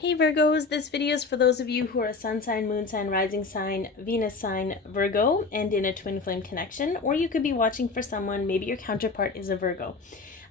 Hey Virgos, this video is for those of you who are a sun sign, moon sign, rising sign, Venus sign, Virgo, and in a twin flame connection, or you could be watching for someone, maybe your counterpart is a Virgo.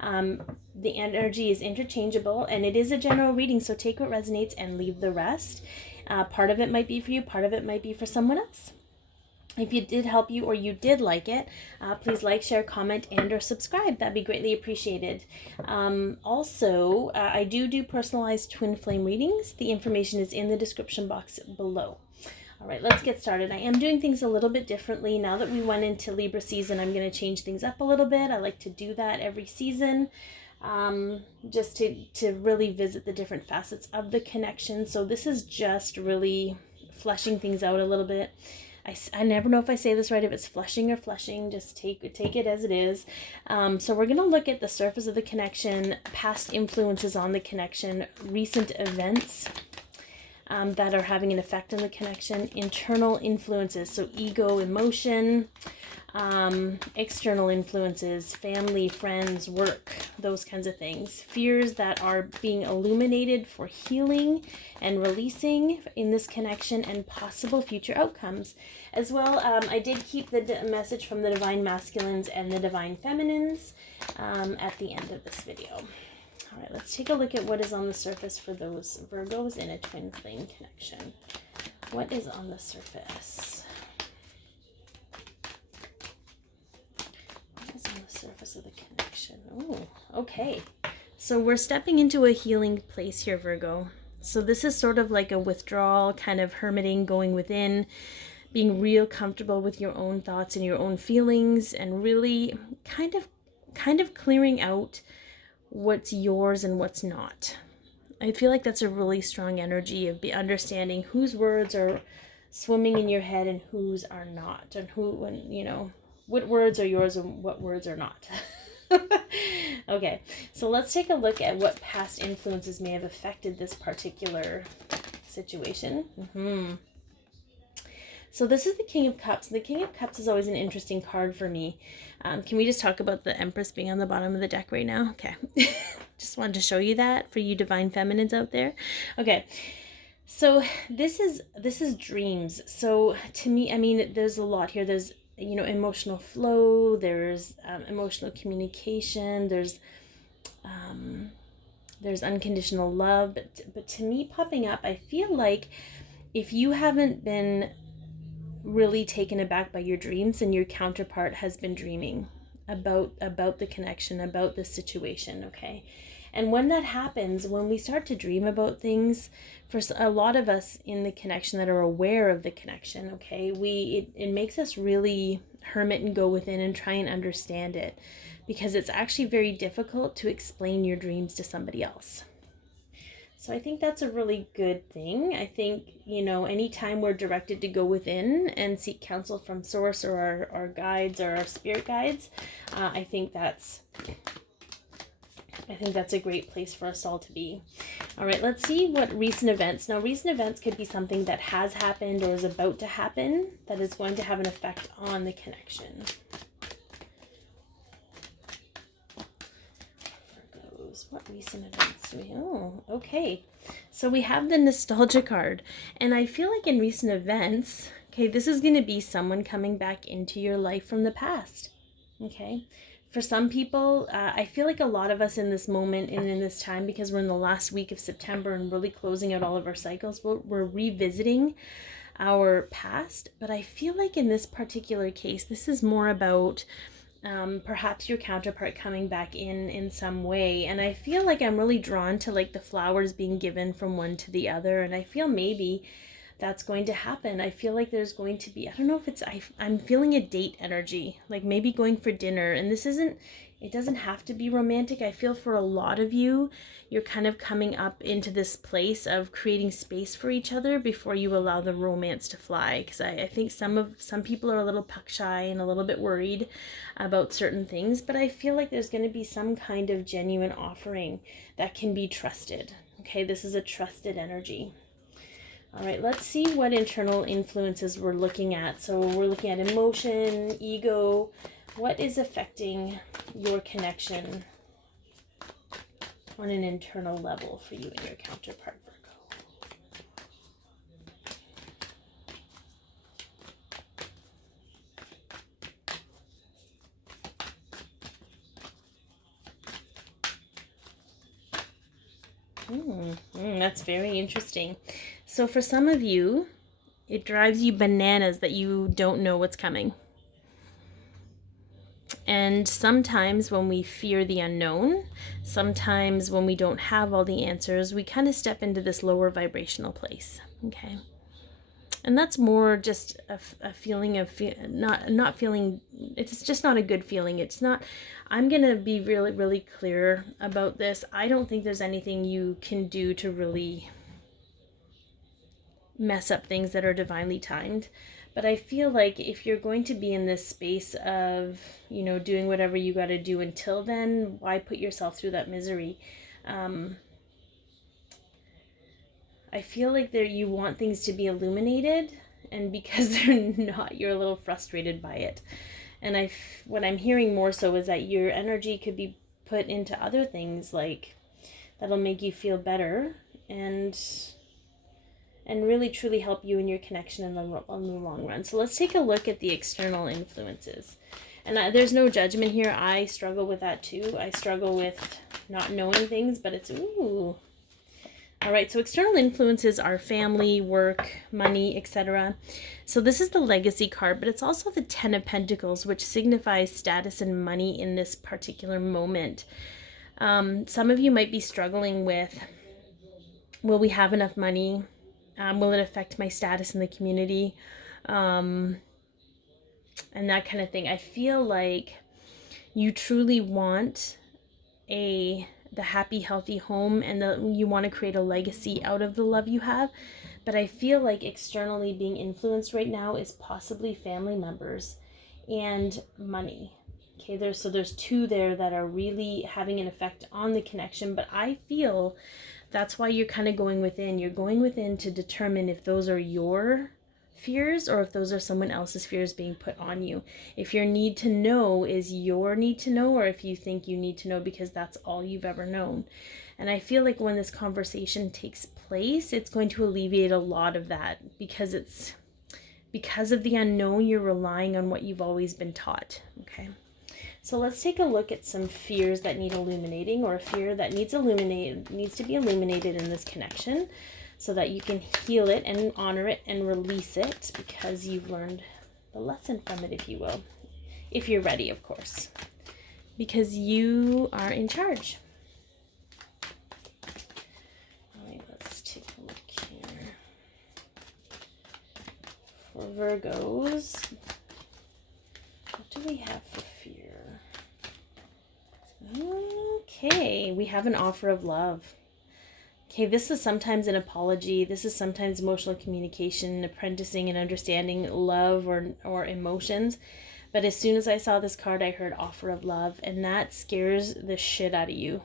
The energy is interchangeable and it is a general reading, so take what resonates and leave the rest. Part of it might be for you, part of it might be for someone else. If it did help you or you did like it, please like, share, comment, and or subscribe. That'd be greatly appreciated. Also, I do personalized twin flame readings. The information is in the description box below. All right, let's get started. I am doing things a little bit differently. Now that we went into Libra season, I'm going to change things up a little bit. I like to do that every season, just to really visit the different facets of the connection. So this is just really fleshing things out a little bit. I never know if I say this right, if it's flushing or flushing. Just take it as it is. So we're going to look at the surface of the connection, past influences on the connection, recent events that are having an effect on the connection, internal influences, so ego, emotion, external influences, family, friends, work, those kinds of things. Fears that are being illuminated for healing and releasing in this connection, and possible future outcomes. As well, I did keep the message from the Divine Masculines and the Divine Feminines at the end of this video. All right, let's take a look at what is on the surface for those Virgos in a twin flame connection. What is on the surface? Surface of the connection. Oh, okay. So we're stepping into a healing place here, Virgo. So this is sort of like a withdrawal, kind of hermiting, going within, being real comfortable with your own thoughts and your own feelings, and really kind of clearing out what's yours and what's not. I feel like that's a really strong energy of understanding whose words are swimming in your head and whose are not, and what words are yours and what words are not. Okay, so let's take a look at what past influences may have affected this particular situation. So this is the King of Cups. The King of Cups is always an interesting card for me. Can we just talk about the Empress being on the bottom of the deck right now? Okay. Just wanted to show you that for you Divine Feminines out there. Okay. So this is dreams. So to me, I mean, there's a lot here. There's emotional flow, there's emotional communication, there's unconditional love, but to me, popping up, I feel like if you haven't been really taken aback by your dreams, and your counterpart has been dreaming about the connection, about the situation. Okay, and when that happens, when we start to dream about things, for a lot of us in the connection that are aware of the connection, okay, it makes us really hermit and go within and try and understand it, because it's actually very difficult to explain your dreams to somebody else. So I think that's a really good thing. I think, anytime we're directed to go within and seek counsel from source, or our guides, or our spirit guides, I think that's a great place for us all to be. All right, let's see what recent events. Now, recent events could be something that has happened or is about to happen that is going to have an effect on the connection. Virgos, what recent events do we... Oh, okay. So we have the nostalgia card. And I feel like in recent events, okay, this is going to be someone coming back into your life from the past. Okay. For some people, I feel like a lot of us in this moment and in this time, because we're in the last week of September and really closing out all of our cycles, we're revisiting our past. But I feel like in this particular case, this is more about perhaps your counterpart coming back in some way. And I feel like I'm really drawn to like the flowers being given from one to the other. And I feel maybe that's going to happen. I feel like there's going to be, I don't know if it's, I'm feeling a date energy, like maybe going for dinner. And it doesn't have to be romantic. I feel for a lot of you, you're kind of coming up into this place of creating space for each other before you allow the romance to fly. Because I think some people are a little puck shy and a little bit worried about certain things, but I feel like there's going to be some kind of genuine offering that can be trusted. Okay, this is a trusted energy. All right, let's see what internal influences we're looking at. So we're looking at emotion, ego. What is affecting your connection on an internal level for you and your counterpart, Virgo? That's very interesting. So for some of you, it drives you bananas that you don't know what's coming. And sometimes when we fear the unknown, sometimes when we don't have all the answers, we kind of step into this lower vibrational place. Okay. And that's more just a feeling of not feeling, it's just not a good feeling. It's not, I'm going to be really, really clear about this. I don't think there's anything you can do to really mess up things that are divinely timed. But I feel like if you're going to be in this space of, you know, doing whatever you got to do until then, why put yourself through that misery? I feel like you want things to be illuminated, and because they're not, you're a little frustrated by it. And what I'm hearing more so is that your energy could be put into other things like that'll make you feel better and really truly help you in your connection in the long run. So let's take a look at the external influences. And there's no judgment here. I struggle with that too. I struggle with not knowing things, but it's ooh. All right, so external influences are family, work, money, etc. So this is the legacy card, but it's also the Ten of Pentacles, which signifies status and money in this particular moment. Some of you might be struggling with, will we have enough money? Will it affect my status in the community? And that kind of thing. I feel like you truly want the happy, healthy home, and you want to create a legacy out of the love you have. But I feel like externally being influenced right now is possibly family members and money. Okay, there's two there that are really having an effect on the connection. But I feel that's why you're kind of going within. You're going within to determine if those are your fears or if those are someone else's fears being put on you. If your need to know is your need to know, or if you think you need to know because that's all you've ever known. And I feel like when this conversation takes place, it's going to alleviate a lot of that, because of the unknown, you're relying on what you've always been taught. Okay. So let's take a look at some fears that need illuminating, or a fear that needs to be illuminated in this connection, so that you can heal it and honor it and release it, because you've learned the lesson from it, if you will. If you're ready, of course. Because you are in charge. All right, let's take a look here. For Virgos, what do we have for fear? Okay, we have an offer of love. Okay, this is sometimes an apology. This is sometimes emotional communication, apprenticing and understanding love or emotions. But as soon as I saw this card, I heard offer of love, and that scares the shit out of you.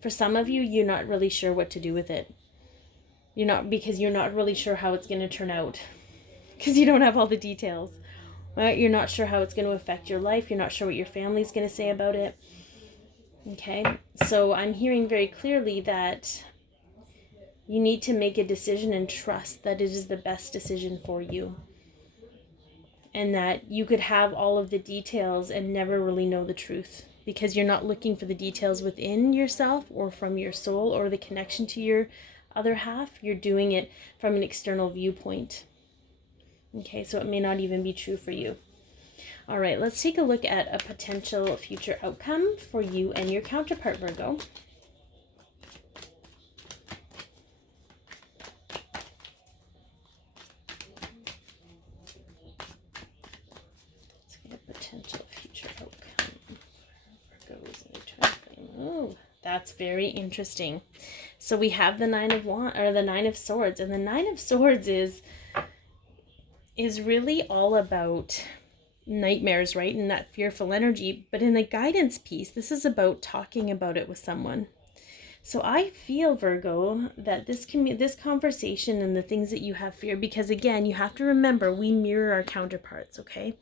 For some of you, you're not really sure what to do with it. Because you're not really sure how it's going to turn out, because you don't have all the details. Right? You're not sure how it's going to affect your life. You're not sure what your family's going to say about it. Okay, so I'm hearing very clearly that you need to make a decision and trust that it is the best decision for you. And that you could have all of the details and never really know the truth, because you're not looking for the details within yourself or from your soul or the connection to your other half. You're doing it from an external viewpoint. Okay, so it may not even be true for you. All right, let's take a look at a potential future outcome for you and your counterpart, Virgo. Let's get a potential future outcome for Virgos and twin flame. Oh, that's very interesting. So we have the Nine of Swords, and the Nine of Swords is really all about nightmares, right? And that fearful energy. But in the guidance piece, this is about talking about it with someone. So I feel, Virgo, that this conversation and the things that you have fear, because again, you have to remember, we mirror our counterparts, okay?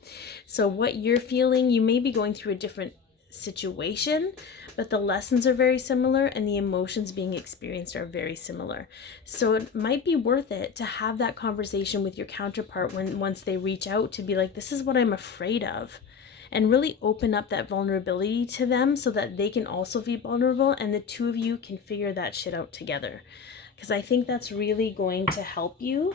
So what you're feeling, you may be going through a different situation, but the lessons are very similar and the emotions being experienced are very similar. So it might be worth it to have that conversation with your counterpart once they reach out, to be like, this is what I'm afraid of. and really open up that vulnerability to them so that they can also be vulnerable and the two of you can figure that shit out together. Because I think that's really going to help you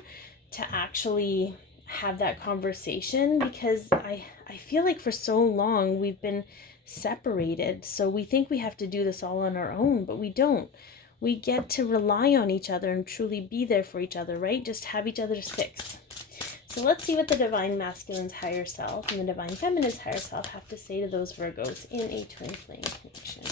to actually have that conversation, because I feel like for so long we've been separated, so we think we have to do this all on our own, but we don't. We get to rely on each other and truly be there for each other, right? Just have each other's six. So let's see what the Divine Masculine's higher self and the Divine Feminine's higher self have to say to those Virgos in a twin flame connection.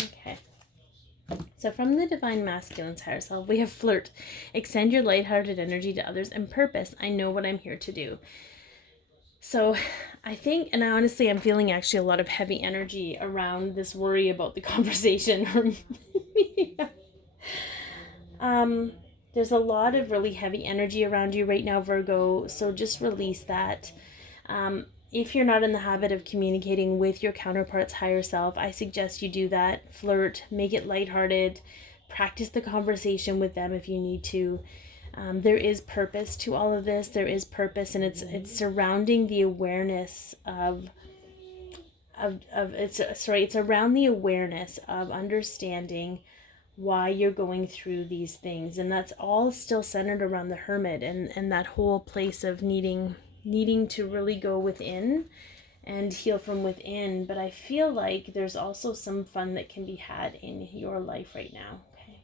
Okay. So from the Divine Masculine's higher self, we have flirt. Extend your lighthearted energy to others, and purpose. I know what I'm here to do. So I think, and honestly, I'm feeling actually a lot of heavy energy around this worry about the conversation. There's a lot of really heavy energy around you right now, Virgo. So just release that. If you're not in the habit of communicating with your counterpart's higher self, I suggest you do that. Flirt, make it lighthearted, practice the conversation with them if you need to. There is purpose to all of this. There is purpose, and it's surrounding the awareness it's around the awareness of understanding why you're going through these things, and that's all still centered around the Hermit and that whole place of needing to really go within and heal from within. But I feel like there's also some fun that can be had in your life right now. Okay.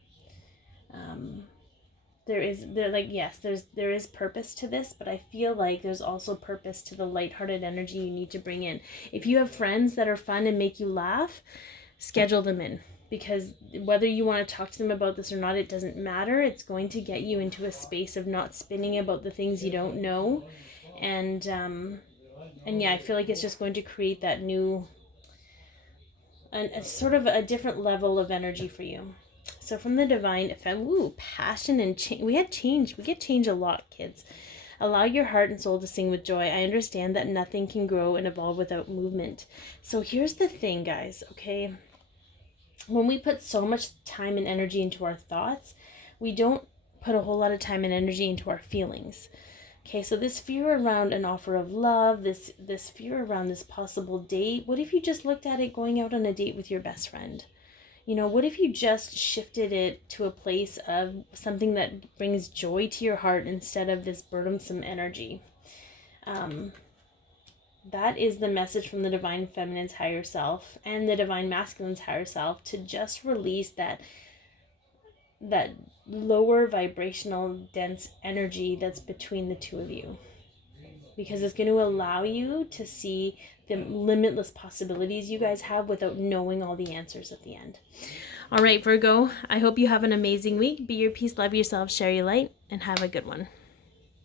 There is purpose to this, but I feel like there's also purpose to the lighthearted energy you need to bring in. If you have friends that are fun and make you laugh, schedule them in, because whether you want to talk to them about this or not, it doesn't matter. It's going to get you into a space of not spinning about the things you don't know. And yeah, I feel like it's just going to create that new, a sort of a different level of energy for you. So from the Divine, passion and change. We get change a lot, kids. Allow your heart and soul to sing with joy. I understand that nothing can grow and evolve without movement. So here's the thing, guys, okay? When we put so much time and energy into our thoughts, we don't put a whole lot of time and energy into our feelings. Okay, so this fear around an offer of love, this fear around this possible date, what if you just looked at it going out on a date with your best friend? You know, what if you just shifted it to a place of something that brings joy to your heart instead of this burdensome energy? That is the message from the Divine Feminine's higher self and the Divine Masculine's higher self, to just release that lower vibrational dense energy that's between the two of you, because it's going to allow you to see the limitless possibilities you guys have without knowing all the answers at the end. All right, Virgo, I hope you have an amazing week. Be your peace, love yourself, share your light, and have a good one.